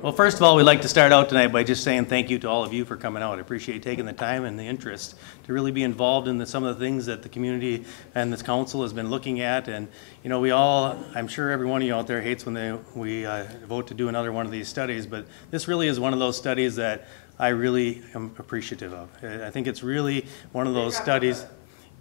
Well, first of all, we'd like to start out tonight by just saying thank you to all of you for coming out. I appreciate taking the time and the interest to really be involved in some of the things that the community and this council has been looking at. And, you know, we all, I'm sure every one of you out there hates when we vote to do another one of these studies, but this really is one of those studies that I really am appreciative of. I think it's really one of those studies.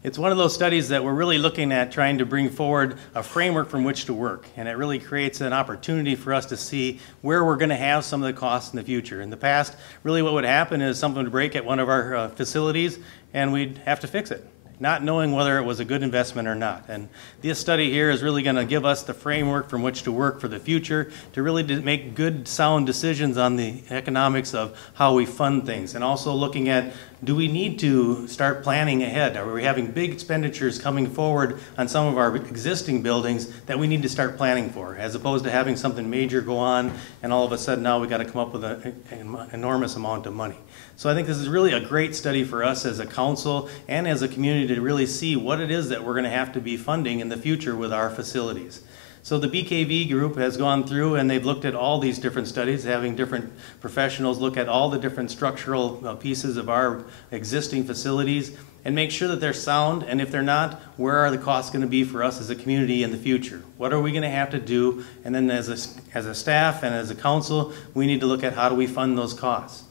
It's one of those studies that we're really looking at trying to bring forward a framework from which to work, and it really creates an opportunity for us to see where we're going to have some of the costs in the future. In the past, really what would happen is something would break at one of our facilities and we'd have to fix it, not knowing whether it was a good investment or not. And this study here is really going to give us the framework from which to work for the future, to really make good, sound decisions on the economics of how we fund things, and also looking at, do we need to start planning ahead? Are we having big expenditures coming forward on some of our existing buildings that we need to start planning for, as opposed to having something major go on and all of a sudden now we got to come up with an enormous amount of money. So I think this is really a great study for us as a council and as a community to really see what it is that we're going to have to be funding in the future with our facilities. So the BKV group has gone through and they've looked at all these different studies, having different professionals look at all the different structural pieces of our existing facilities and make sure that they're sound, and if they're not, where are the costs going to be for us as a community in the future? What are we going to have to do? And then as a staff and as a council, we need to look at how do we fund those costs.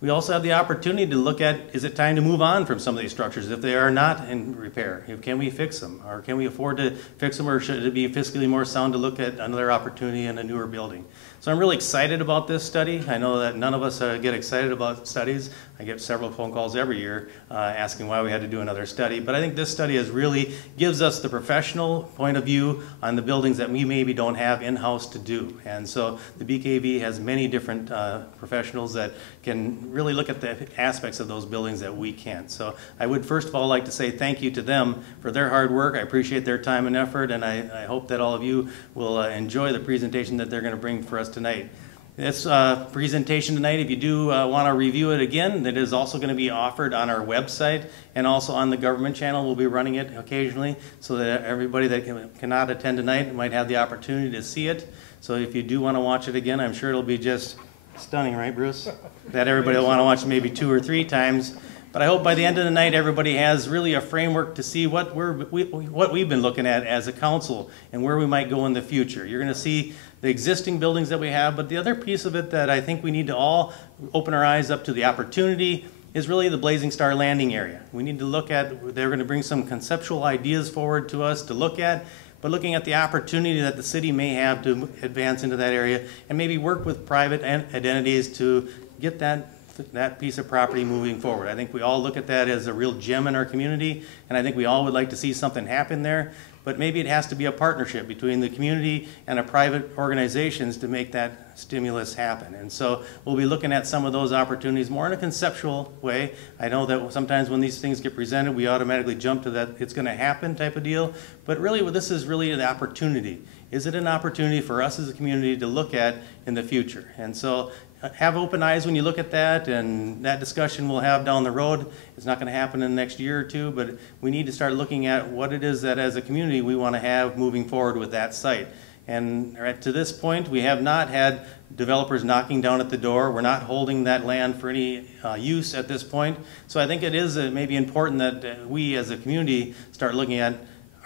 We also have the opportunity to look at, is it time to move on from some of these structures if they are not in repair? Can we fix them? Or can we afford to fix them, or should it be fiscally more sound to look at another opportunity in a newer building? So I'm really excited about this study. I know that none of us get excited about studies. I get several phone calls every year asking why we had to do another study. But I think this study really gives us the professional point of view on the buildings that we maybe don't have in-house to do. And so the BKV has many different professionals that can really look at the aspects of those buildings that we can't. So I would first of all like to say thank you to them for their hard work. I appreciate their time and effort, and I hope that all of you will enjoy the presentation that they're going to bring for us tonight. This presentation tonight, if you do want to review it again, that is also going to be offered on our website and also on the government channel. We'll be running it occasionally so that everybody that cannot attend tonight might have the opportunity to see it. So if you do want to watch it again, I'm sure it'll be just stunning, right, Bruce? That everybody will want to watch it maybe 2 or 3 times. But I hope by the end of the night, everybody has really a framework to see what we've been looking at as a council and where we might go in the future. You're going to see the existing buildings that we have, but the other piece of it that I think we need to all open our eyes up to the opportunity is really the Blazing Star Landing area. We need to look at, they're going to bring some conceptual ideas forward to us to look at, but looking at the opportunity that the city may have to advance into that area and maybe work with private identities to get that piece of property moving forward. I think we all look at that as a real gem in our community, and I think we all would like to see something happen there, but maybe it has to be a partnership between the community and a private organizations to make that stimulus happen. And so we'll be looking at some of those opportunities more in a conceptual way. I know that sometimes when these things get presented, we automatically jump to that it's going to happen type of deal, but really this is really an opportunity. Is it an opportunity for us as a community to look at in the future? And so have open eyes when you look at that, and that discussion we'll have down the road. It's not going to happen in the next year or two, but we need to start looking at what it is that as a community we want to have moving forward with that site. And to this point, we have not had developers knocking down at the door. We're not holding that land for any use at this point. So I think it is maybe important that we as a community start looking at,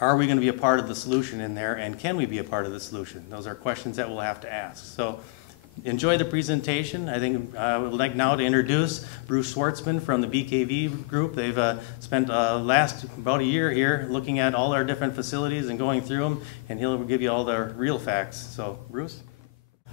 are we going to be a part of the solution in there, and can we be a part of the solution? Those are questions that we'll have to ask. So enjoy the presentation. I think I would like now to introduce Bruce Schwartzman from the BKV group. They've spent last about a year here looking at all our different facilities and going through them, and he'll give you all the real facts. So, Bruce?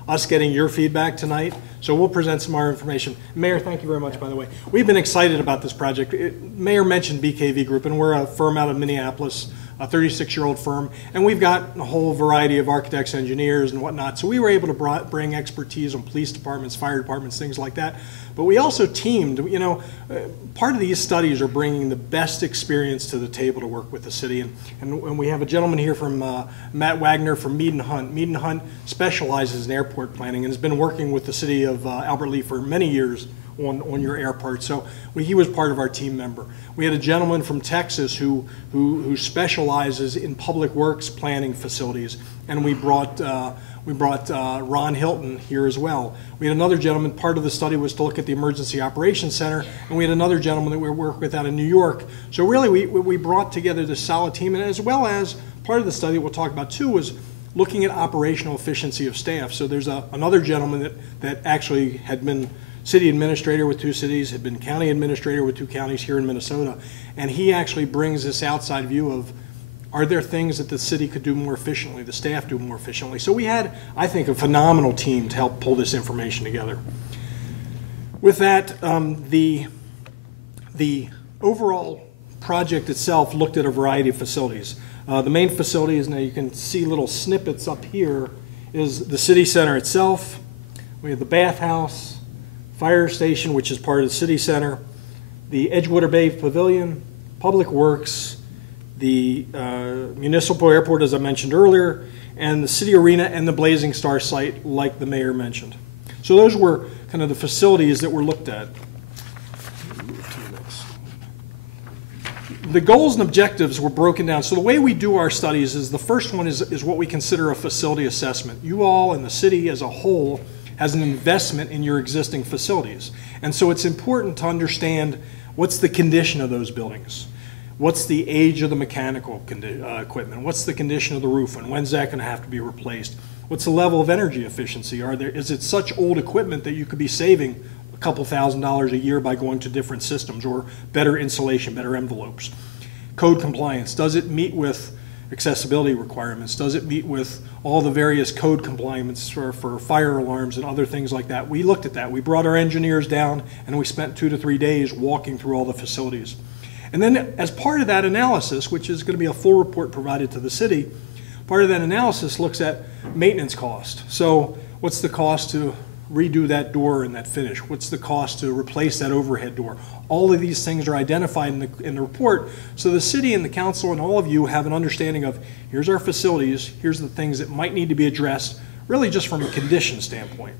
Us getting your feedback tonight, so we'll present some more information. Mayor, thank you very much, by the way. We've been excited about this project. Mayor mentioned BKV Group, and we're a firm out of Minneapolis, a 36-year-old firm, and we've got a whole variety of architects, engineers, and whatnot. So we were able to bring expertise on police departments, fire departments, things like that. But we also teamed. You know, part of these studies are bringing the best experience to the table to work with the city. And we have a gentleman here from Matt Wagner from Mead & Hunt. Mead & Hunt specializes in airport planning and has been working with the city of Albert Lea for many years on your airport. So he was part of our team member. We had a gentleman from Texas who specializes in public works planning facilities, and we brought We brought Ron Hilton here as well. We had another gentleman, part of the study was to look at the Emergency Operations Center, and we had another gentleman that we work with out in New York. So really we brought together this solid team, and as well as part of the study we'll talk about too was looking at operational efficiency of staff. So there's another gentleman that actually had been city administrator with 2 cities, had been county administrator with 2 counties here in Minnesota, and he actually brings this outside view of, are there things that the city could do more efficiently, the staff do more efficiently? So we had, I think, a phenomenal team to help pull this information together. With that, the overall project itself looked at a variety of facilities. The main facility is, now you can see little snippets up here, is the city center itself. We have the bathhouse, fire station, which is part of the city center, the Edgewater Bay Pavilion, Public Works, the municipal airport, as I mentioned earlier, and the city arena and the Blazing Star site, like the mayor mentioned. So those were kind of the facilities that were looked at. The goals and objectives were broken down. So the way we do our studies is the first one is what we consider a facility assessment. You all and the city as a whole has an investment in your existing facilities. And so it's important to understand what's the condition of those buildings. What's the age of the mechanical equipment? What's the condition of the roof, and when's that going to have to be replaced? What's the level of energy efficiency? Is it such old equipment that you could be saving a couple $1,000s a year by going to different systems, or better insulation, better envelopes? Code compliance, does it meet with accessibility requirements? Does it meet with all the various code compliance for fire alarms and other things like that? We looked at that. We brought our engineers down and we spent 2 to 3 days walking through all the facilities. And then as part of that analysis, which is going to be a full report provided to the city, part of that analysis looks at maintenance cost. So what's the cost to redo that door and that finish? What's the cost to replace that overhead door? All of these things are identified in the report, so the city and the council and all of you have an understanding of, here's our facilities, here's the things that might need to be addressed, really just from a condition standpoint.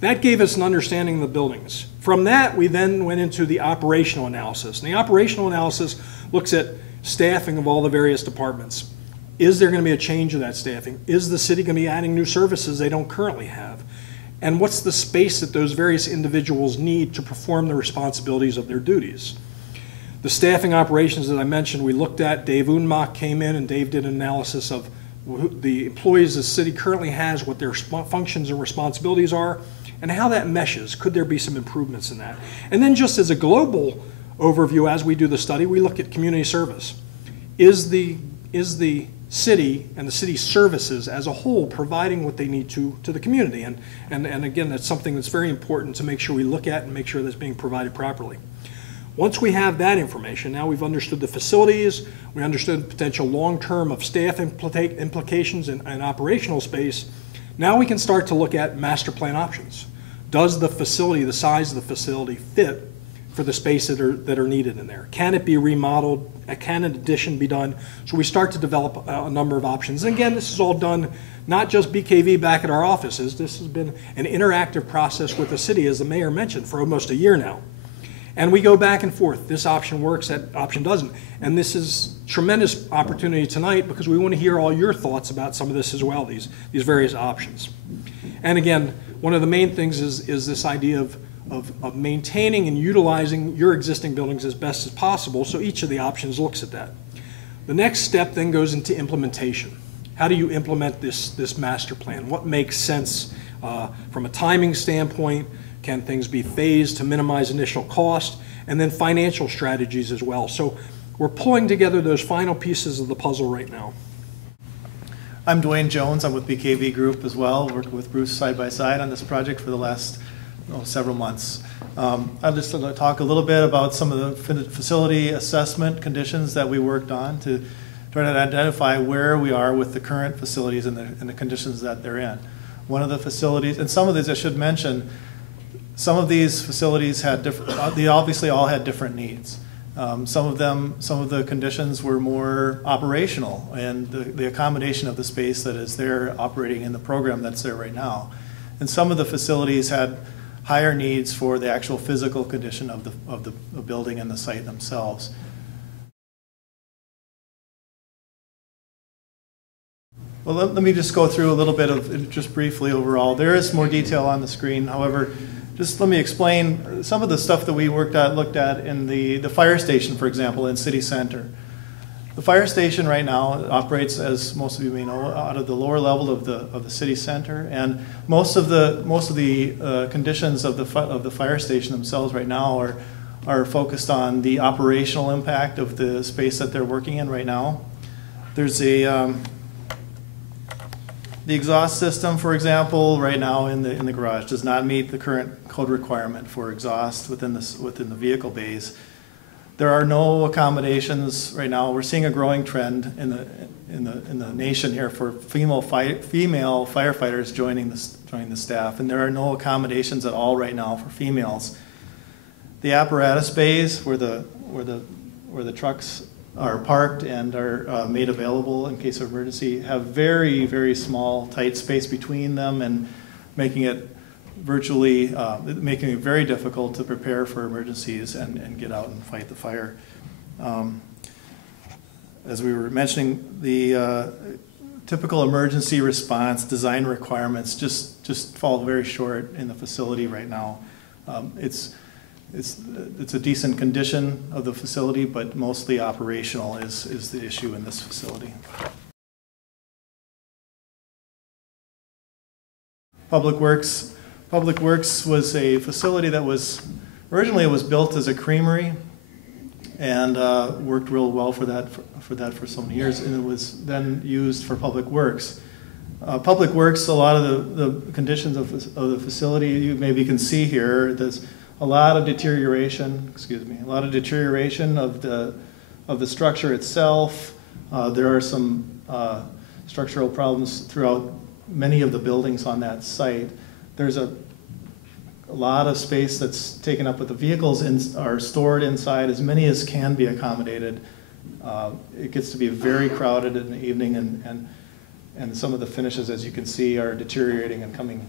That gave us an understanding of the buildings. From that, we then went into the operational analysis. And the operational analysis looks at staffing of all the various departments. Is there going to be a change of that staffing? Is the city going to be adding new services they don't currently have? And what's the space that those various individuals need to perform the responsibilities of their duties? The staffing operations that I mentioned, we looked at. Dave Unmach came in and Dave did an analysis of the employees the city currently has, what their functions and responsibilities are, and how that meshes. Could there be some improvements in that? And then just as a global overview, as we do the study, we look at community service. Is the city and the city services as a whole providing what they need to the community? And again, that's something that's very important to make sure we look at and make sure that's being provided properly. Once we have that information, now we've understood the facilities, we understood potential long-term of staff implications and operational space. Now we can start to look at master plan options. Does the facility, the size of the facility, fit for the space that are needed in there? Can it be remodeled? Can an addition be done? So we start to develop a number of options. And again, this is all done not just BKV back at our offices. This has been an interactive process with the city, as the mayor mentioned, for almost a year now. And we go back and forth. This option works, that option doesn't. And this is tremendous opportunity tonight because we want to hear all your thoughts about some of this as well, these various options. And again, one of the main things is this idea of maintaining and utilizing your existing buildings as best as possible, so each of the options looks at that. The next step then goes into implementation. How do you implement this master plan? What makes sense from a timing standpoint? Can things be phased to minimize initial cost? And then financial strategies as well. So we're pulling together those final pieces of the puzzle right now. I'm Dwayne Jones. I'm with BKV Group as well. Worked with Bruce side by side on this project for the last several months. I'd just like to talk a little bit about some of the facility assessment conditions that we worked on to try to identify where we are with the current facilities and the conditions that they're in. One of the facilities, and some of these I should mention, some of these facilities had different, they obviously all had different needs. Some of the conditions were more operational, and the accommodation of the space that is there operating in the program that's there right now. And some of the facilities had higher needs for the actual physical condition of the building and the site themselves. Well, let me just go through a little bit of, just briefly overall. There is more detail on the screen. However, just let me explain some of the stuff that we looked at in the fire station, for example, in City Center. The fire station right now operates, as most of you may know, out of the lower level of the city center, and most of the conditions of the fire station themselves right now are focused on the operational impact of the space that they're working in right now. There's the exhaust system, for example, right now in the garage does not meet the current code requirement for exhaust within the vehicle bays. There are no accommodations right now. We're seeing a growing trend in the nation here for female firefighters joining the staff, and there are no accommodations at all right now for females. The apparatus bays where the trucks are parked and are made available in case of emergency have very, very small, tight space between them, and making it very difficult to prepare for emergencies and get out and fight the fire. As we were mentioning, the typical emergency response design requirements just fall very short in the facility right now. It's a decent condition of the facility, but mostly operational is the issue in this facility. Public Works was a facility that was originally built as a creamery, and worked real well for that for so many years, and it was then used for Public Works. Public Works, a lot of the conditions of the facility you maybe can see here. There's a lot of deterioration. A lot of deterioration of the structure itself. There are some structural problems throughout many of the buildings on that site. There's a lot of space that's taken up with the vehicles are stored inside, as many as can be accommodated. It gets to be very crowded in the evening, and some of the finishes, as you can see, are deteriorating and coming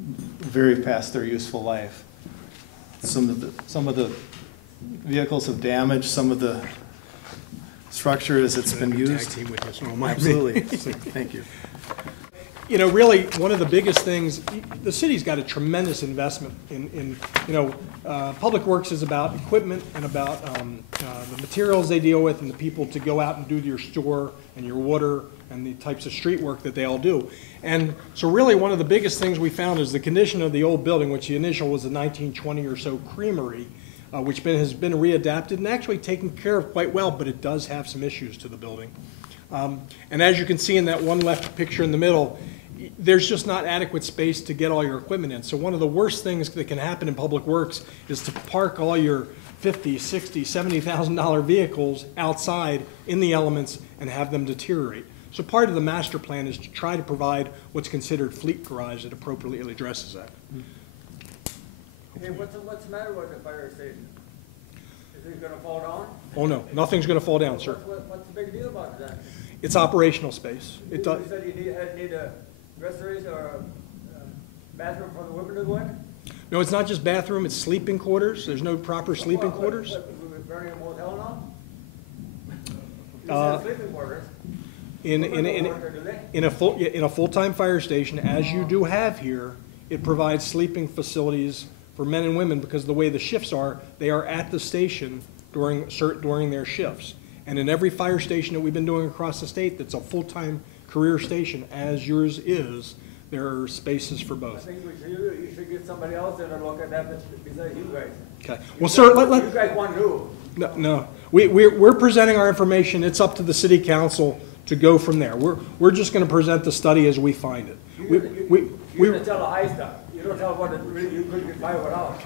very past their useful life. Some of the vehicles have damaged some of the structure as it's been used. Absolutely. Thank you. You know, really, one of the biggest things, the city's got a tremendous investment in Public Works is about equipment and about the materials they deal with and the people to go out and do your store and your water and the types of street work that they all do. And so really one of the biggest things we found is the condition of the old building, which the initial was a 1920 or so creamery, which has been readapted and actually taken care of quite well, but it does have some issues to the building. And as you can see in that one left picture in the middle, there's just not adequate space to get all your equipment in. So one of the worst things that can happen in Public Works is to park all your $50,000, $60,000, $70,000 vehicles outside in the elements and have them deteriorate. So part of the master plan is to try to provide what's considered fleet garage that appropriately addresses that. Hey, what's the matter with the fire station? Is it going to fall down? Oh no, nothing's going to fall down, sir. What's the big deal about that? It's operational space. It does. You said you need a restoration or a bathroom for the women to go in? No, it's not just bathroom, it's sleeping quarters. There's no proper sleeping quarters. We're burning a motel now? You said sleeping quarters. In a full-time fire station, as you do have here, it provides sleeping facilities for men and women because the way the shifts are, they are at the station during their shifts. And in every fire station that we've been doing across the state that's a full-time career station, as yours is, there are spaces for both. I think you should get somebody else in and look at that besides you guys. Okay. Well, sir, you guys want to. No. We're presenting our information. It's up to the city council to go from there. We're just going to present the study as we find it. You're going to tell the high stuff. You don't tell what you couldn't get by without.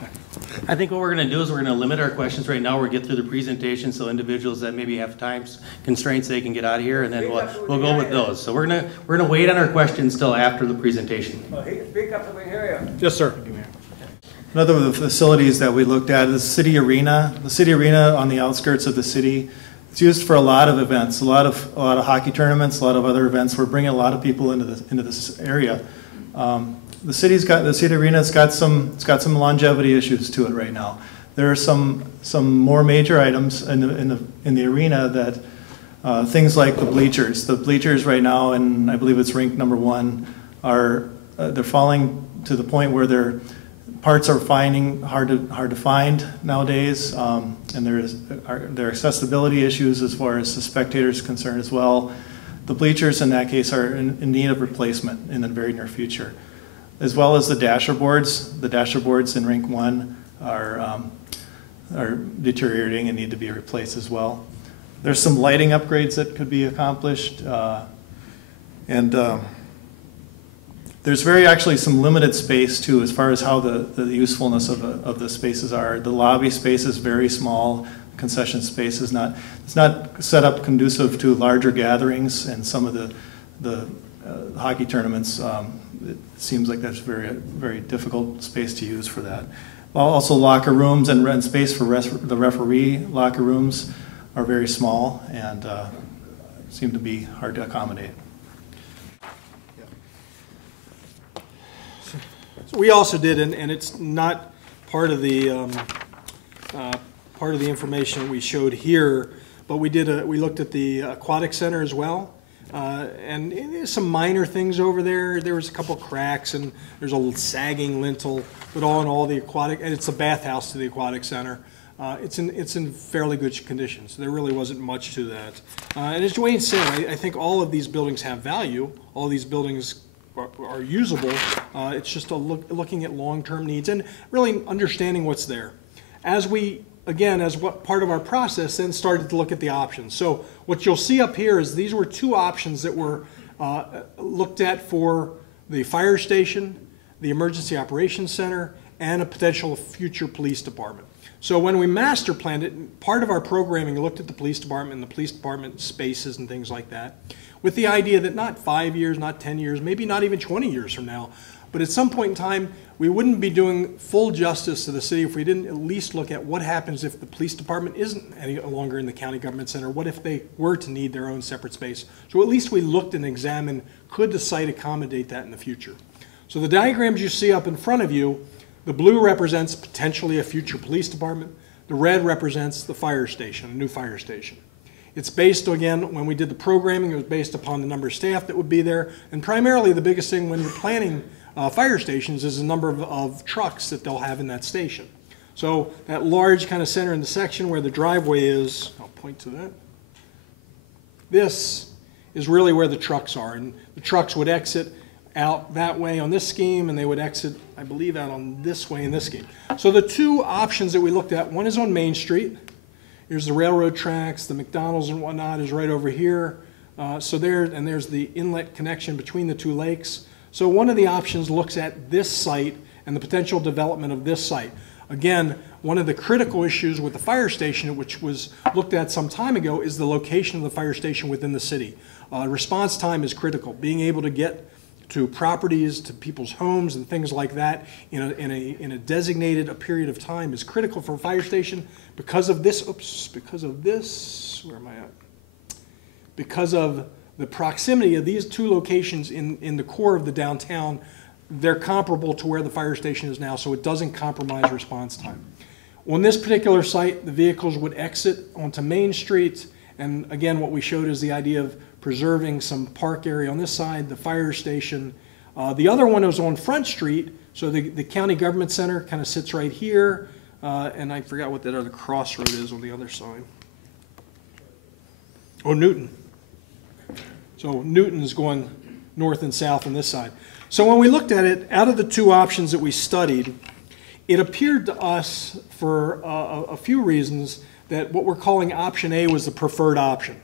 I think what we're going to do is we're going to limit our questions right now. We'll get through the presentation so individuals that maybe have time constraints, they can get out of here, and then we'll go with those. So we're going to wait on our questions till after the presentation. Speak up so we can hear you. Yes, sir. Another of the facilities that we looked at is the city arena. The city arena on the outskirts of the city. It's used for a lot of events, a lot of hockey tournaments, a lot of other events. We're bringing a lot of people into this area. The city arena's got some longevity issues to it right now. There are some more major items in the arena that Things like the bleachers. The bleachers right now, and I believe it's rink number 1, are they're falling to the point where their parts are finding hard to find nowadays, and there are accessibility issues as far as the spectators concerned as well. The bleachers in that case are in need of replacement in the very near future, as well as the dasher boards. The dasher boards in rink 1 are deteriorating and need to be replaced as well. There's some lighting upgrades that could be accomplished, and there's actually some limited space too as far as how the usefulness of the spaces are. The lobby space is very small. Concession space is not, it's not set up conducive to larger gatherings, and some of the hockey tournaments, it seems like that's very difficult space to use for that. Also, locker rooms and space for the referee locker rooms are very small and seem to be hard to accommodate. So we also did, and it's not part of the information we showed here, but we looked at the aquatic center as well, and there's some minor things over there. There was a couple cracks, and there's a sagging lintel, but all in all, the aquatic, and it's a bathhouse to the aquatic center. It's in fairly good condition, so there really wasn't much to that. And as Dwayne said, I think all of these buildings have value. All these buildings are usable. It's just looking at long-term needs and really understanding what's there. As we, again, as what part of our process, then started to look at the options. So what you'll see up here is these were 2 options that were looked at for the fire station, the emergency operations center, and a potential future police department. So when we master planned it, part of our programming looked at the police department and the police department spaces and things like that, with the idea that not 5 years, not 10 years, maybe not even 20 years from now, but at some point in time, we wouldn't be doing full justice to the city if we didn't at least look at what happens if the police department isn't any longer in the county government center. What if they were to need their own separate space? So at least we looked and examined, could the site accommodate that in the future? So the diagrams you see up in front of you, the blue represents potentially a future police department. The red represents the fire station, a new fire station. It's based, again, when we did the programming, it was based upon the number of staff that would be there. And primarily the biggest thing when you're planning fire stations is the number of trucks that they'll have in that station. So that large kind of center in the section where the driveway is, I'll point to that. This is really where the trucks are. And the trucks would exit out that way on this scheme, and they would exit, I believe, out on this way in this scheme. So the 2 options that we looked at, one is on Main Street. Here's the railroad tracks, the McDonald's and whatnot is right over here. There's the inlet connection between the 2 lakes. So one of the options looks at this site and the potential development of this site. Again, one of the critical issues with the fire station, which was looked at some time ago, is the location of the fire station within the city. Response time is critical. Being able to get to properties, to people's homes and things like that in a designated period of time is critical for a fire station because of this, where am I at? Because of the proximity of these 2 locations in the core of the downtown, they're comparable to where the fire station is now, so it doesn't compromise response time. On this particular site, the vehicles would exit onto Main Street, and again, what we showed is the idea of preserving some park area on this side, the fire station. The other one was on Front Street, so the county government center kind of sits right here, and I forgot what that other crossroad is on the other side. Oh, Newton. So Newton is going north and south on this side. So when we looked at it, out of the 2 options that we studied, it appeared to us for a few reasons that what we're calling option A was the preferred option.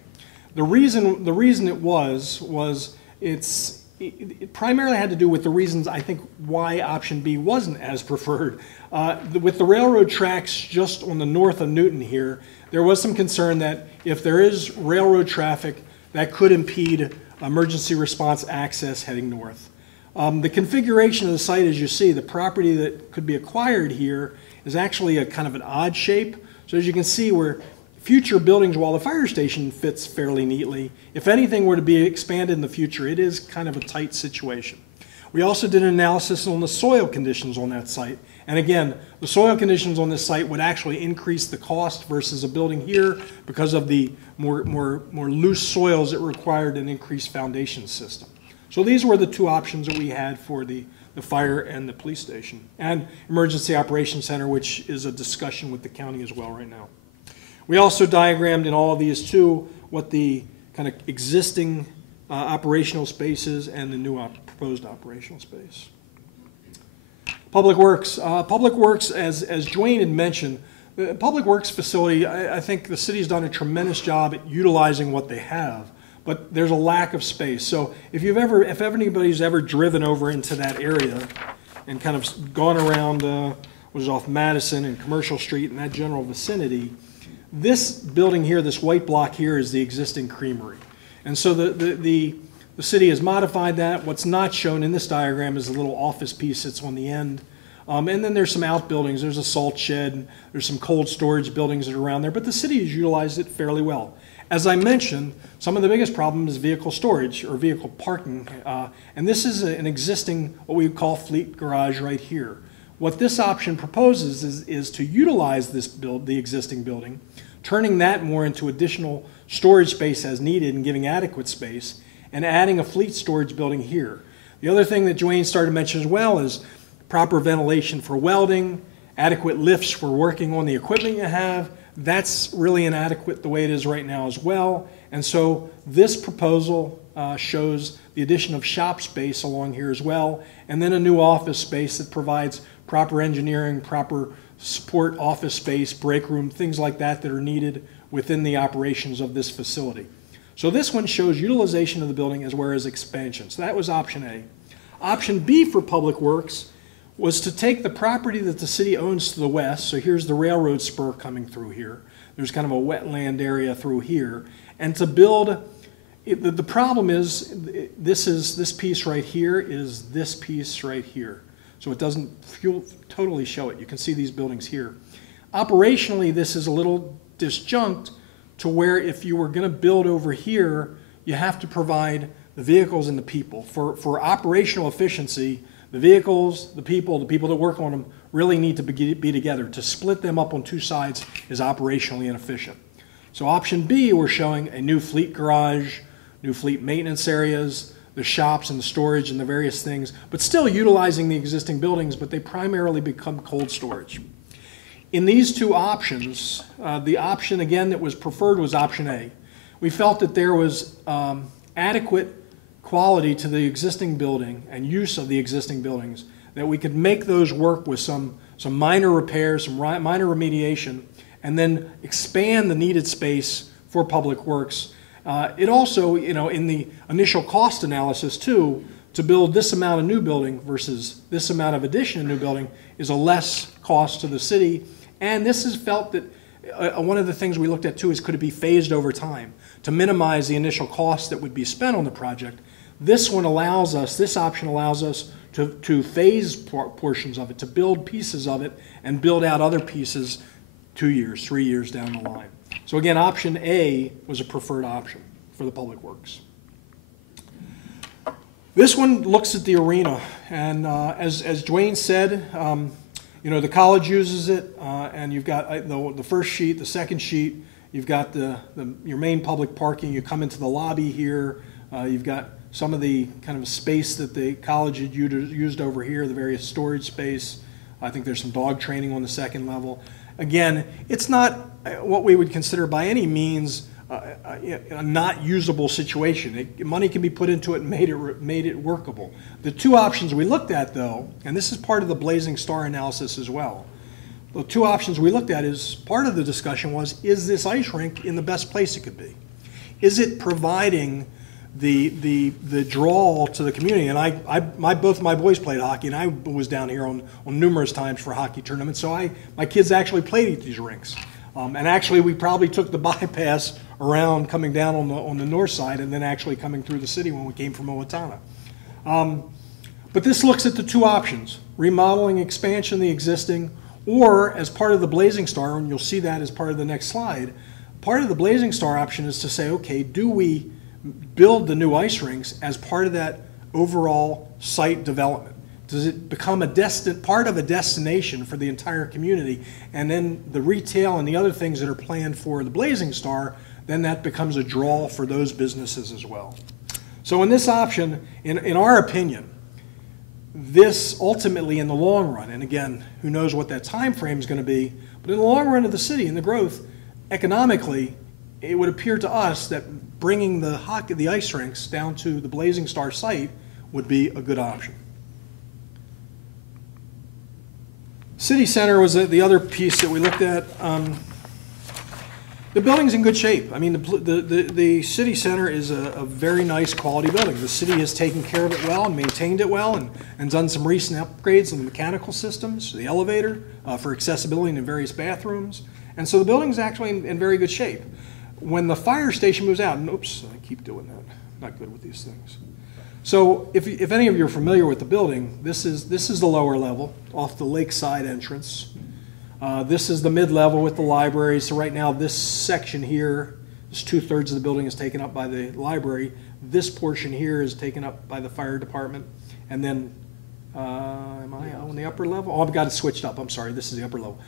The reason it was it primarily had to do with the reasons I think why option B wasn't as preferred. With the railroad tracks just on the north of Newton here, there was some concern that if there is railroad traffic, that could impede emergency response access heading north. The configuration of the site, as you see, the property that could be acquired here is actually a kind of an odd shape. So as you can see, where future buildings, while the fire station fits fairly neatly, if anything were to be expanded in the future, it is kind of a tight situation. We also did an analysis on the soil conditions on that site, And again, the soil conditions on this site would actually increase the cost versus a building here because of the more loose soils that required an increased foundation system. So these were the two options that we had for the fire and the police station, and emergency operations center, which is a discussion with the county as well right now. We also diagrammed in all of these too what the kind of existing operational spaces and the new proposed operational space. Public Works. Public Works, as Dwayne had mentioned, the Public Works facility, I think the city's done a tremendous job at utilizing what they have, but there's a lack of space. So if anybody's ever driven over into that area and kind of gone around, was off Madison and Commercial Street in that general vicinity, this building here, this white block here, is the existing creamery. And so the city has modified that. What's not shown in this diagram is the little office piece that's on the end. And then there's some outbuildings. There's a salt shed. There's some cold storage buildings that are around there. But the city has utilized it fairly well. As I mentioned, some of the biggest problem is vehicle storage or vehicle parking. And this is an existing, what we would call fleet garage right here. What this option proposes is to utilize the existing building, turning that more into additional storage space as needed and giving adequate space, and adding a fleet storage building here. The other thing that Dwayne started to mention as well is proper ventilation for welding, adequate lifts for working on the equipment you have. That's really inadequate the way it is right now as well. And so this proposal shows the addition of shop space along here as well, and then a new office space that provides proper engineering, proper support office space, break room, things like that are needed within the operations of this facility. So this one shows utilization of the building as well as expansion. So that was option A. Option B for Public Works was to take the property that the city owns to the west. So here's the railroad spur coming through here. There's kind of a wetland area through here. And to build, the problem is this piece right here is this piece right here. So it doesn't totally show it. You can see these buildings here. Operationally, this is a little disjunct to where if you were going to build over here, you have to provide the vehicles and the people. For operational efficiency, the vehicles, the people that work on them really need to be together. To split them up on two sides is operationally inefficient. So option B, we're showing a new fleet garage, new fleet maintenance areas, the shops and the storage and the various things, but still utilizing the existing buildings, but they primarily become cold storage. In these two options, the option again that was preferred was option A. We felt that there was adequate quality to the existing building and use of the existing buildings, that we could make those work with some minor repairs, some minor remediation, and then expand the needed space for Public Works. It also, in the initial cost analysis too, to build this amount of new building versus this amount of addition of new building is a less cost to the city. And this is felt that one of the things we looked at too is could it be phased over time to minimize the initial cost that would be spent on the project. This one allows us, this option allows us to phase portions of it, to build pieces of it and build out other pieces 2 years, 3 years down the line. So again, option A was a preferred option for the Public Works. This one looks at the arena, and as Dwayne said, the college uses it, and you've got the first sheet, the second sheet, you've got your main public parking, you come into the lobby here, you've got some of the kind of space that the college had used over here, the various storage space. I think there's some dog training on the second level. Again, it's not what we would consider by any means a not usable situation. Money can be put into it and made it workable. The two options we looked at though, and this is part of the Blazing Star analysis as well, the two options we looked at is part of the discussion was, is this ice rink in the best place it could be? Is it providing the draw to the community? And both my boys played hockey, and I was down here on numerous times for hockey tournaments, so my kids actually played at these rinks. And actually we probably took the bypass around coming down on the north side and then actually coming through the city when we came from Owatonna. But this looks at the two options, remodeling, expansion of the existing, or as part of the Blazing Star, and you'll see that as part of the next slide, part of the Blazing Star option is to say, okay, do we build the new ice rinks as part of that overall site development Does it become part of a destination for the entire community? And then the retail and the other things that are planned for the Blazing Star, then that becomes a draw for those businesses as well. So in this option, in our opinion, this ultimately in the long run, and again, who knows what that time frame is going to be, but in the long run of the city and the growth, economically, it would appear to us that bringing the ice rinks down to the Blazing Star site would be a good option. City Center was the other piece that we looked at. The building's in good shape. I mean, the City Center is a very nice quality building. The city has taken care of it well and maintained it well and done some recent upgrades in the mechanical systems, the elevator, for accessibility in various bathrooms. And so the building's actually in very good shape. When the fire station moves out, and oops, I keep doing that. Not good with these things. So if any of you are familiar with the building, this is the lower level off the lakeside entrance. This is the mid-level with the library. So right now this section here, this 2/3 of the building is taken up by the library. This portion here is taken up by the fire department. And then, am I on the upper level? Oh, I've got it switched up. I'm sorry, this is the upper level.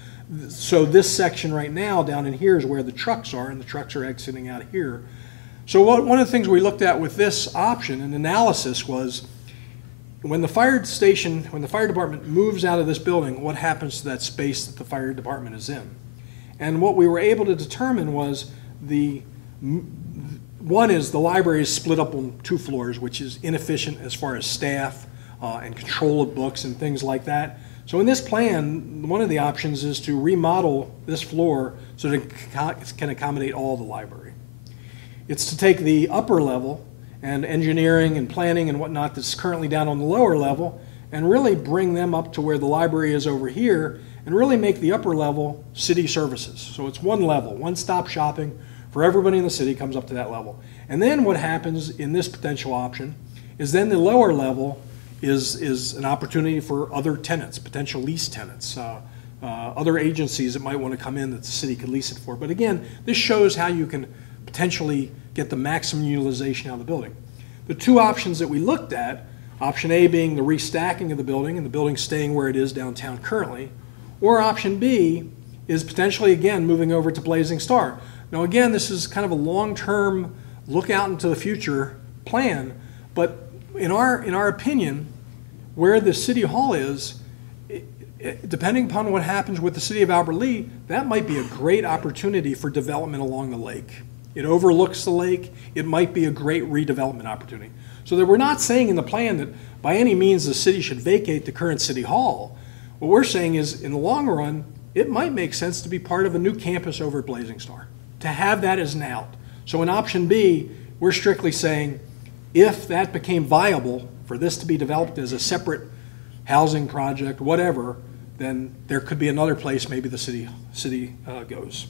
So this section right now down in here is where the trucks are, and the trucks are exiting out here. So one of the things we looked at with this option and analysis was when the fire department moves out of this building, what happens to that space that the fire department is in? And what we were able to determine was one is the library is split up on 2 floors, which is inefficient as far as staff and control of books and things like that. So in this plan, one of the options is to remodel this floor so that it can accommodate all the library. It's to take the upper level and engineering and planning and whatnot that's currently down on the lower level and really bring them up to where the library is over here and really make the upper level city services. So it's one level, one-stop shopping for everybody in the city comes up to that level. And then what happens in this potential option is then the lower level is an opportunity for other tenants, potential lease tenants, other agencies that might want to come in that the city could lease it for. But again, this shows how you can potentially get the maximum utilization out of the building. The 2 options that we looked at, option A being the restacking of the building and the building staying where it is downtown currently, or option B is potentially again moving over to Blazing Star. Now again, this is kind of a long-term look out into the future plan, but in our opinion, where the city hall is, depending upon what happens with the city of Albert Lea, that might be a great opportunity for development along the lake. It overlooks the lake. It might be a great redevelopment opportunity. So that we're not saying in the plan that by any means the city should vacate the current city hall. What we're saying is in the long run, it might make sense to be part of a new campus over at Blazing Star, to have that as an out. So in option B, we're strictly saying if that became viable for this to be developed as a separate housing project, whatever, then there could be another place maybe the city goes.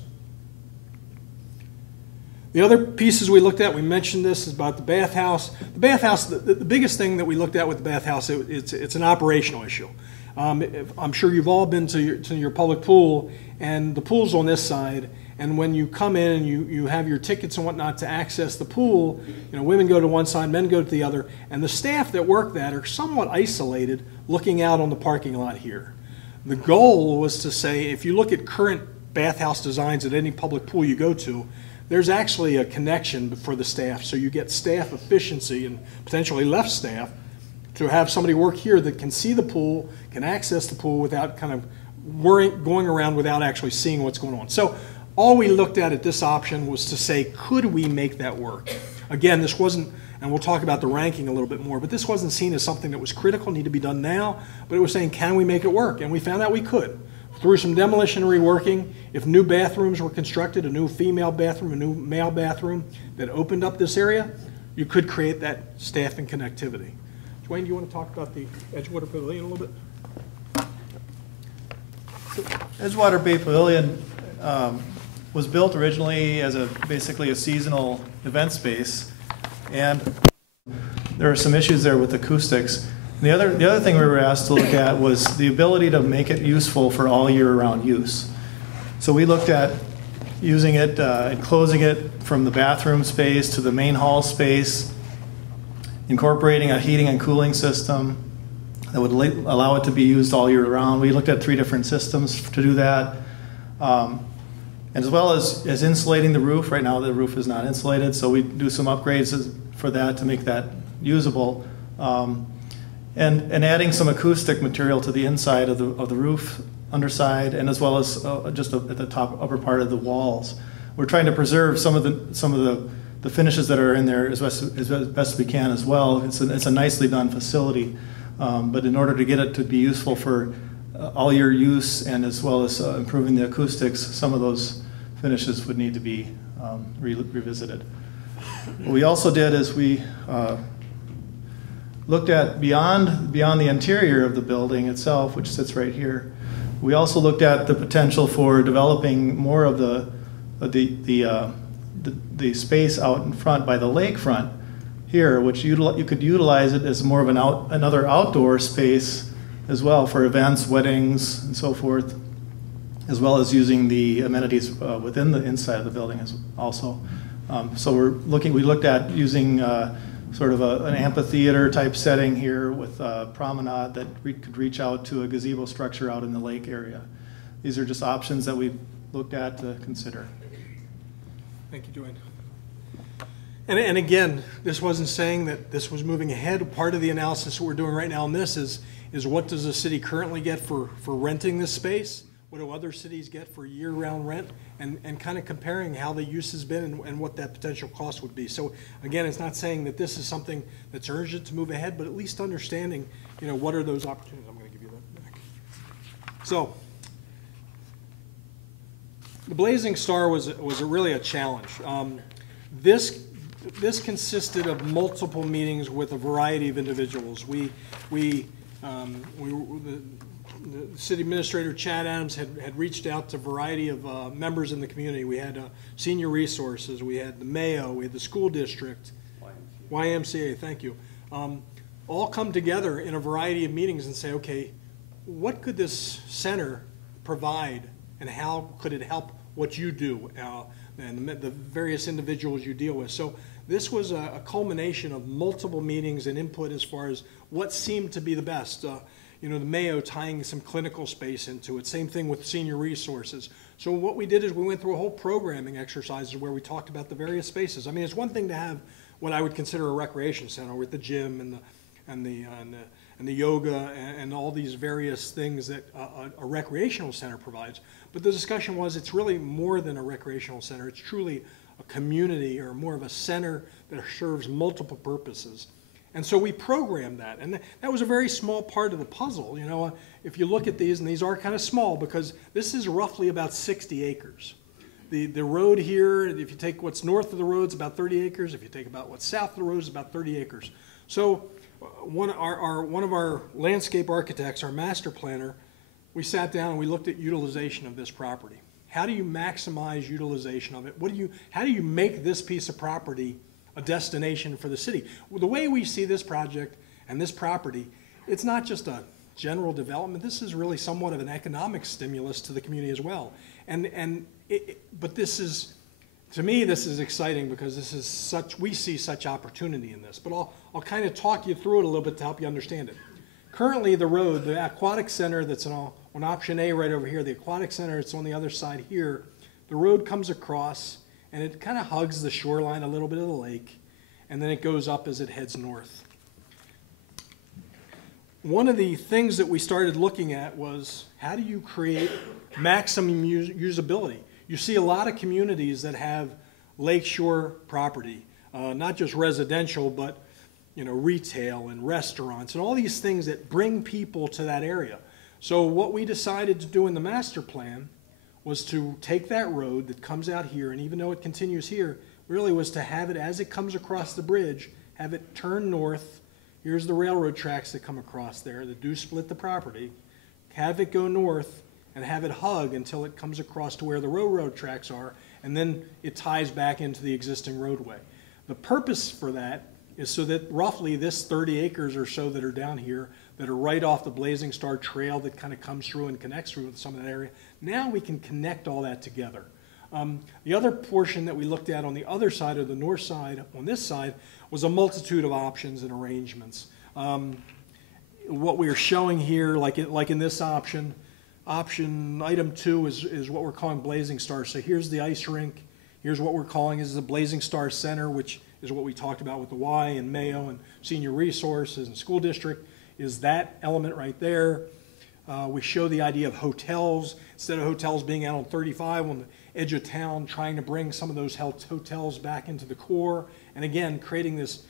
The other pieces we looked at, we mentioned this, is about the bathhouse. The bathhouse, the biggest thing that we looked at with the bathhouse, it's an operational issue. I'm sure you've all been to your public pool, and the pool's on this side, and when you come in and you have your tickets and whatnot to access the pool, women go to one side, men go to the other, and the staff that work that are somewhat isolated looking out on the parking lot here. The goal was to say, if you look at current bathhouse designs at any public pool you go to, there's actually a connection for the staff, so you get staff efficiency and potentially less staff to have somebody work here that can see the pool, can access the pool without kind of going around without actually seeing what's going on. So all we looked at this option was to say, could we make that work? Again, this wasn't, and we'll talk about the ranking a little bit more, but this wasn't seen as something that was critical, need to be done now, but it was saying, can we make it work? And we found out we could. Through some demolition and reworking, if new bathrooms were constructed, a new female bathroom, a new male bathroom that opened up this area, you could create that staffing connectivity. Dwayne, do you want to talk about the Edgewater Pavilion a little bit? Edgewater Bay Pavilion was built originally as basically a seasonal event space, and there are some issues there with acoustics. The other thing we were asked to look at was the ability to make it useful for all year-round use. So we looked at using it and closing it from the bathroom space to the main hall space, incorporating a heating and cooling system, that would allow it to be used all year round. We looked at 3 different systems to do that. And as well as insulating the roof. Right now the roof is not insulated, so we do some upgrades for that to make that usable. And adding some acoustic material to the inside of the roof underside, and as well as just at the top upper part of the walls. We're trying to preserve some of the finishes that are in there as best we can as well. It's a nicely done facility, but in order to get it to be useful for all year use and as well as improving the acoustics, some of those finishes would need to be revisited. What we also did is we looked at beyond the interior of the building itself, which sits right here. We also looked at the potential for developing more of the space out in front by the lakefront here, which you could utilize it as more of another outdoor space as well for events, weddings, and so forth, as well as using the amenities within the inside of the building also. So we looked at using sort of an amphitheater type setting here with a promenade that could reach out to a gazebo structure out in the lake area. These are just options that we've looked at to consider. Thank you, Dwayne. And again, this wasn't saying that this was moving ahead. Part of the analysis that we're doing right now on this is what does the city currently get for renting this space? What do other cities get for year-round rent? And kind of comparing how the use has been and what that potential cost would be. So again, it's not saying that this is something that's urgent to move ahead, but at least understanding, what are those opportunities. I'm going to give you that back. So the Blazing Star was really a challenge. This consisted of multiple meetings with a variety of individuals. The city administrator, Chad Adams, had reached out to a variety of members in the community. We had senior resources, we had the Mayo, we had the school district, YMCA, thank you, all come together in a variety of meetings and say, okay, what could this center provide and how could it help what you do and the various individuals you deal with. So this was a culmination of multiple meetings and input as far as what seemed to be the best. The Mayo tying some clinical space into it. Same thing with senior resources. So what we did is we went through a whole programming exercises where we talked about the various spaces. I mean, it's one thing to have what I would consider a recreation center with the gym and the yoga and all these various things that a recreational center provides. But the discussion was it's really more than a recreational center. It's truly a community or more of a center that serves multiple purposes. And so we programmed that, and that was a very small part of the puzzle. If you look at these, and these are kind of small because this is roughly about 60 acres. The road here, if you take what's north of the road, it's about 30 acres. If you take about what's south of the road, it's about 30 acres. So one of our landscape architects, our master planner, we sat down and we looked at utilization of this property. How do you maximize utilization of it? How do you make this piece of property a destination for the city? Well, the way we see this project and this property, it's not just a general development. This is really somewhat of an economic stimulus to the community as well. But this is, to me, this is exciting because we see such opportunity in this. But I'll kind of talk you through it a little bit to help you understand it. Currently, the road, the aquatic center that's on option A right over here, the aquatic center that's on the other side here, the road comes across and it kind of hugs the shoreline a little bit of the lake, and then it goes up as it heads north. One of the things that we started looking at was how do you create maximum usability? You see a lot of communities that have lakeshore property, not just residential, but retail and restaurants and all these things that bring people to that area. So what we decided to do in the master plan was to take that road that comes out here, and even though it continues here, really was to have it, as it comes across the bridge, have it turn north. Here's the railroad tracks that come across there that do split the property. Have it go north and have it hug until it comes across to where the railroad tracks are, and then it ties back into the existing roadway. The purpose for that is so that roughly this 30 acres or so that are down here that are right off the Blazing Star Trail that kind of comes through and connects through with some of that area, now we can connect all that together. The other portion that we looked at on the other side, or the north side, on this side, was a multitude of options and arrangements. what we are showing here, like in this option item 2 is what we're calling Blazing Star. So here's the ice rink. Here's what we're calling is the Blazing Star Center, which is what we talked about with the Y and Mayo and Senior Resources and School District, is that element right there. We show the idea of hotels. Instead of hotels being out on 35 on the edge of town, trying to bring some of those hotels back into the core. And again, creating this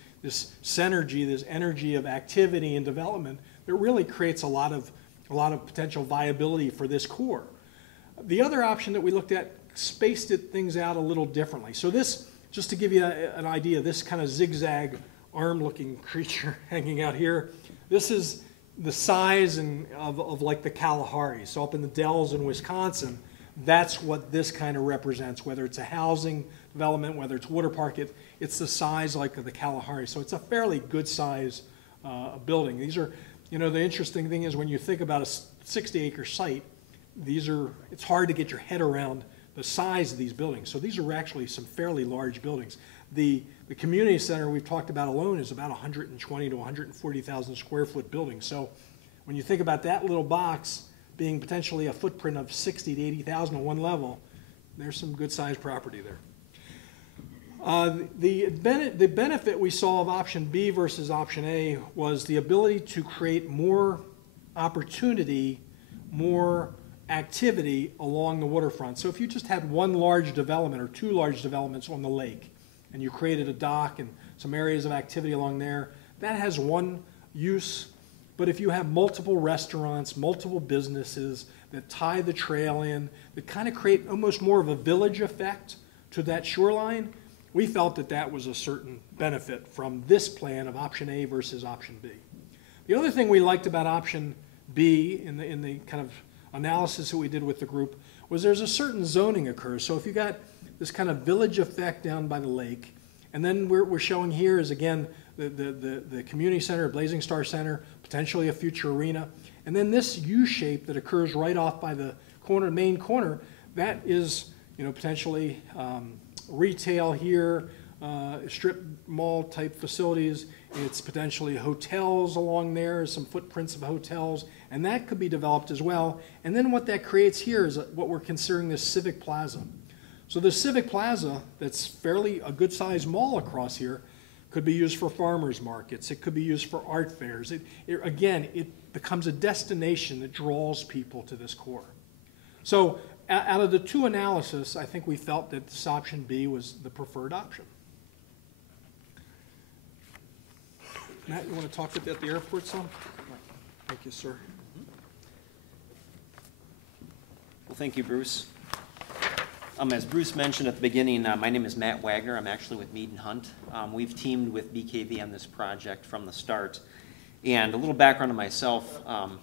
synergy, this energy of activity and development that really creates a lot of potential viability for this core. The other option that we looked at spaced things out a little differently. So this, just to give you an idea, this kind of zigzag arm-looking creature hanging out here, this is the size of like the Kalahari. So up in the Dells in Wisconsin, that's what this kind of represents, whether it's a housing development, whether it's water park, it's the size like of the Kalahari. So it's a fairly good size building. These are, the interesting thing is when you think about a 60-acre site, it's hard to get your head around the size of these buildings. So these are actually some fairly large buildings. The community center we've talked about alone is about 120 to 140,000 square foot building. So when you think about that little box being potentially a footprint of 60 to 80,000 on one level, there's some good sized property there. The benefit we saw of option B versus option A was the ability to create more opportunity, more activity along the waterfront. So if you just had one large development or two large developments on the lake, and you created a dock and some areas of activity along there, that has one use. But if you have multiple restaurants, multiple businesses that tie the trail in, that kind of create almost more of a village effect to that shoreline, we felt that that was a certain benefit from this plan of option A versus option B. The other thing we liked about option B in the kind of analysis that we did with the group was there's a certain zoning occurs. So if you got this kind of village effect down by the lake, and then we're showing here is again the community center, Blazing Star Center, potentially a future arena, and then this U shape that occurs right off by the main corner, that is potentially retail here, strip mall type facilities. It's potentially hotels along there, some footprints of hotels, and that could be developed as well. And then what that creates here is what we're considering this civic plaza. So the civic plaza, that's fairly a good sized mall across here, could be used for farmers markets. It could be used for art fairs. Again, it becomes a destination that draws people to this core. So out of the two analysis, I think we felt that this option B was the preferred option. Matt, you want to talk about the airport some? Thank you, sir. Well, thank you, Bruce. As Bruce mentioned at the beginning, my name is Matt Wagner. I'm actually with Mead & Hunt. We've teamed with BKV on this project from the start. And a little background on myself, I'm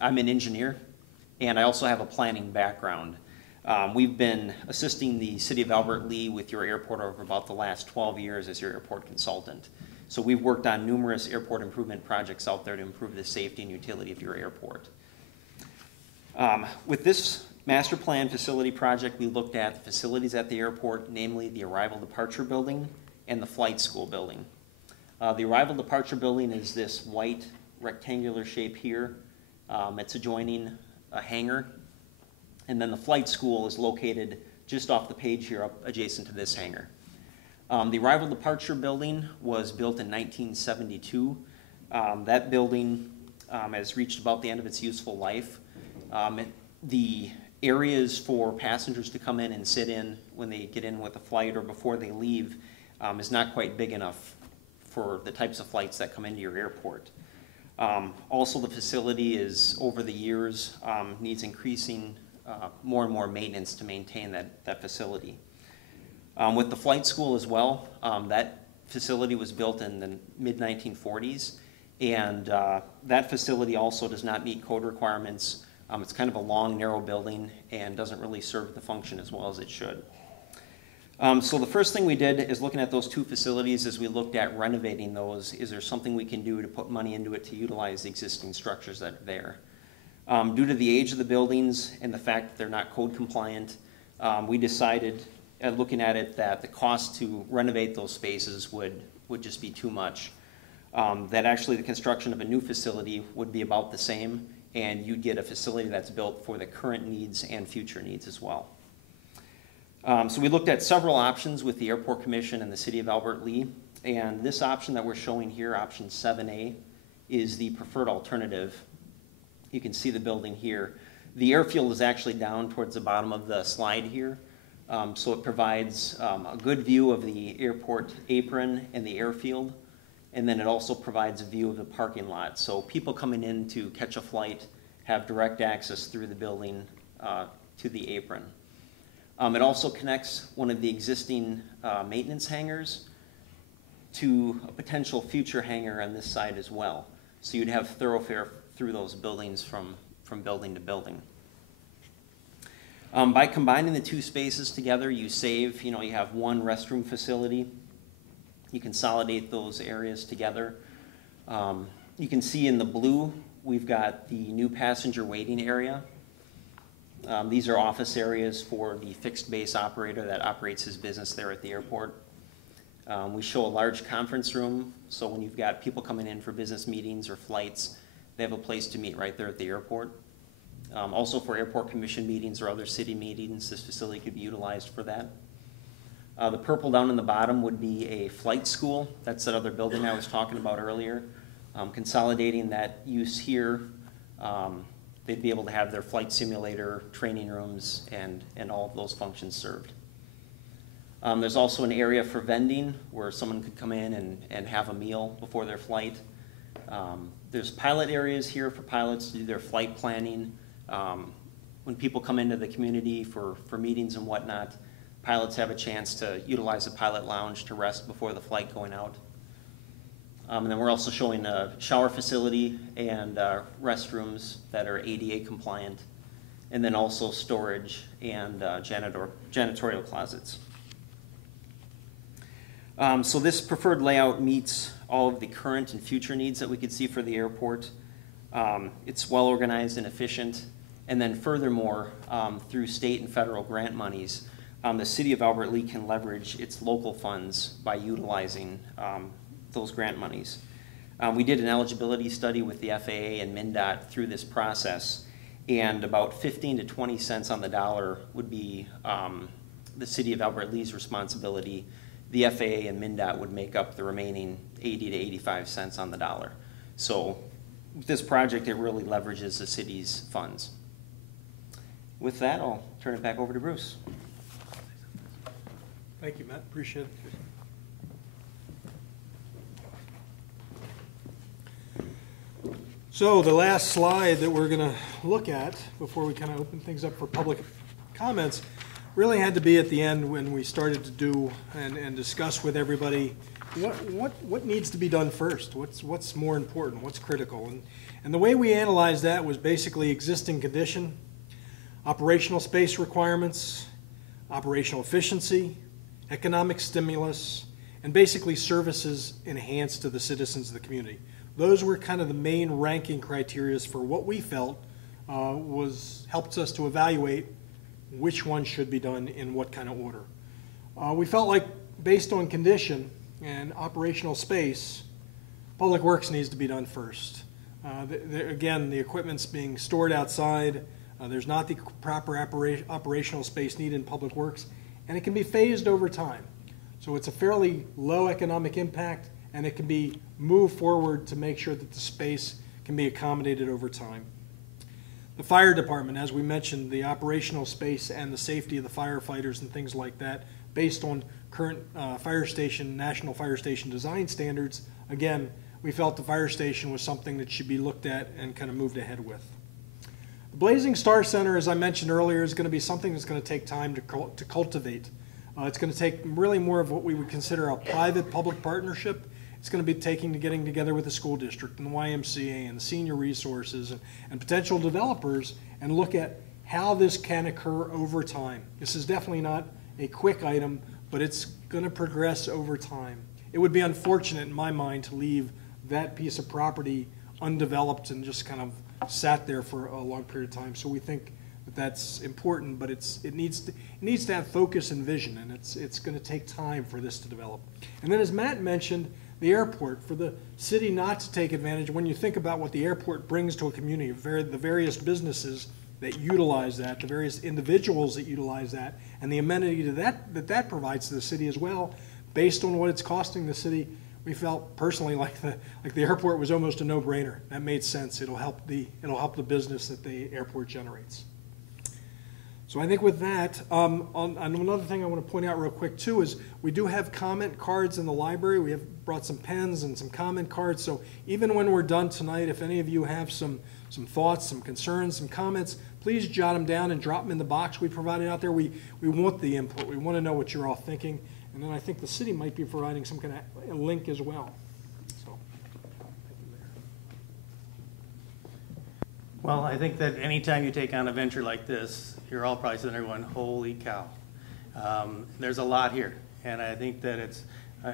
an engineer, and I also have a planning background. We've been assisting the city of Albert Lea with your airport over about the last 12 years as your airport consultant. So we've worked on numerous airport improvement projects out there to improve the safety and utility of your airport. With this master plan facility project, we looked at the facilities at the airport, namely the arrival departure building and the flight school building. The arrival departure building is this white rectangular shape here. It's adjoining a hangar. And then the flight school is located just off the page here, up adjacent to this hangar. The arrival departure building was built in 1972. That building has reached about the end of its useful life. The areas for passengers to come in and sit in when they get in with a flight or before they leave is not quite big enough for the types of flights that come into your airport. Also, the facility is, over the years, needs increasing more and more maintenance to maintain that facility. With the flight school as well, that facility was built in the mid-1940s, and that facility also does not meet code requirements. It's kind of a long, narrow building and doesn't really serve the function as well as it should. So the first thing we did is looking at those two facilities as we looked at renovating those. Is there something we can do to put money into it to utilize the existing structures that are there? Due to the age of the buildings and the fact that they're not code compliant, we decided, looking at it, that the cost to renovate those spaces would just be too much. that actually the construction of a new facility would be about the same, and you'd get a facility that's built for the current needs and future needs as well. So we looked at several options with the Airport Commission and the City of Albert Lea, and this option that we're showing here, option 7A, is the preferred alternative. You can see the building here. The airfield is actually down towards the bottom of the slide here, so it provides a good view of the airport apron and the airfield, and then it also provides a view of the parking lot. So people coming in to catch a flight have direct access through the building to the apron. It also connects one of the existing maintenance hangars to a potential future hangar on this side as well. So you'd have thoroughfare through those buildings from building to building. By combining the two spaces together, you save, you have one restroom facility. You consolidate those areas together. You can see in the blue, we've got the new passenger waiting area. These are office areas for the fixed base operator that operates his business there at the airport. We show a large conference room, so when you've got people coming in for business meetings or flights, they have a place to meet right there at the airport. Also for airport commission meetings or other city meetings, this facility could be utilized for that. The purple down in the bottom would be a flight school. That's that other building I was talking about earlier. Consolidating that use here, they'd be able to have their flight simulator, training rooms, and all of those functions served. There's also an area for vending where someone could come in and have a meal before their flight. There's pilot areas here for pilots to do their flight planning. When people come into the community for meetings and whatnot, pilots have a chance to utilize the pilot lounge to rest before the flight going out. And then we're also showing a shower facility and restrooms that are ADA compliant, and then also storage and janitorial closets. So this preferred layout meets all of the current and future needs that we could see for the airport. It's well organized and efficient. And then furthermore, through state and federal grant monies, the City of Albert Lea can leverage its local funds by utilizing those grant monies. We did an eligibility study with the FAA and MnDOT through this process, and about 15 to 20 cents on the dollar would be the City of Albert Lea's responsibility. The FAA and MnDOT would make up the remaining 80 to 85 cents on the dollar. So with this project, it really leverages the city's funds. With that, I'll turn it back over to Bruce. Thank you, Matt. Appreciate it. So the last slide that we're going to look at before we kind of open things up for public comments really had to be at the end when we started to do and discuss with everybody what needs to be done first, what's more important, what's critical. And the way we analyzed that was basically existing condition, operational space requirements, operational efficiency, economic stimulus, and basically services enhanced to the citizens of the community. Those were kind of the main ranking criteria for what we felt helped us to evaluate which one should be done in what kind of order. We felt like based on condition and operational space, Public Works needs to be done first. Again, the equipment's being stored outside. There's not the proper operational space needed in Public Works, and it can be phased over time. So it's a fairly low economic impact, and it can be moved forward to make sure that the space can be accommodated over time. The fire department, as we mentioned, the operational space and the safety of the firefighters and things like that, based on current National Fire Station design standards, again, we felt the fire station was something that should be looked at and kind of moved ahead with. The Blazing Star Center, as I mentioned earlier, is going to be something that's going to take time to cultivate. It's going to take really more of what we would consider a private-public partnership. It's going to be getting together with the school district and the YMCA and the senior resources and potential developers and look at how this can occur over time. This is definitely not a quick item, but it's going to progress over time. It would be unfortunate in my mind to leave that piece of property undeveloped and just kind of sat there for a long period of time. So we think that that's important, but it needs to have focus and vision, and it's going to take time for this to develop. And then as Matt mentioned, the airport, for the city not to take advantage. When you think about what the airport brings to a community, the various businesses that utilize that, the various individuals that utilize that, and the amenity to that provides to the city as well, based on what it's costing the city, we felt personally like the airport was almost a no-brainer. That made sense. It'll help the business that the airport generates. So I think with that, and another thing I want to point out real quick too is we do have comment cards in the library. We have brought some pens and some comment cards. So even when we're done tonight, if any of you have some thoughts, some concerns, some comments, please jot them down and drop them in the box we provided out there. We want the input. We want to know what you're all thinking. And then I think the city might be providing some kind of a link as well. So, thank you, Mayor. Well, I think that anytime you take on a venture like this, you're all probably sitting there going, holy cow. There's a lot here. And I think that it's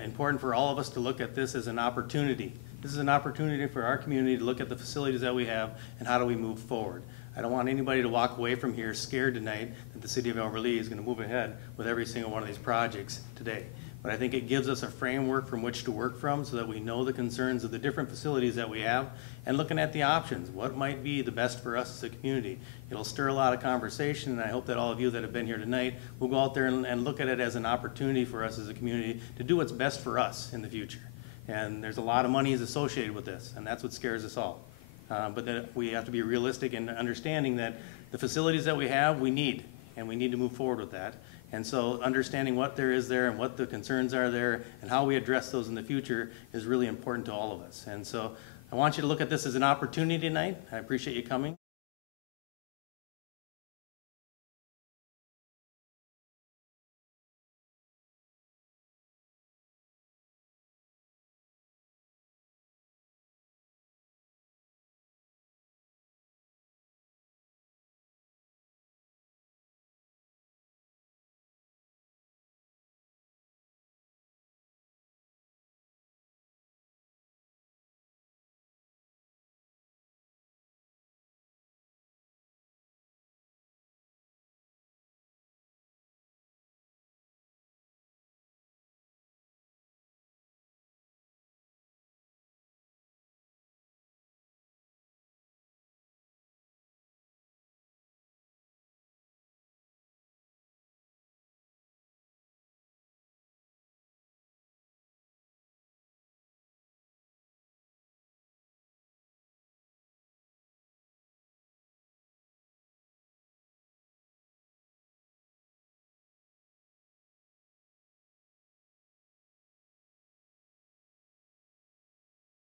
important for all of us to look at this as an opportunity. This is an opportunity for our community to look at the facilities that we have and how do we move forward. I don't want anybody to walk away from here scared tonight that the city of Albert Lea is going to move ahead with every single one of these projects today. But I think it gives us a framework from which to work from so that we know the concerns of the different facilities that we have and looking at the options. What might be the best for us as a community? It'll stir a lot of conversation, and I hope that all of you that have been here tonight will go out there and look at it as an opportunity for us as a community to do what's best for us in the future. And there's a lot of money associated with this, and that's what scares us all. But that we have to be realistic in understanding that the facilities that we have, we need, and we need to move forward with that. And so understanding what there is there and what the concerns are there and how we address those in the future is really important to all of us. And so I want you to look at this as an opportunity tonight. I appreciate you coming.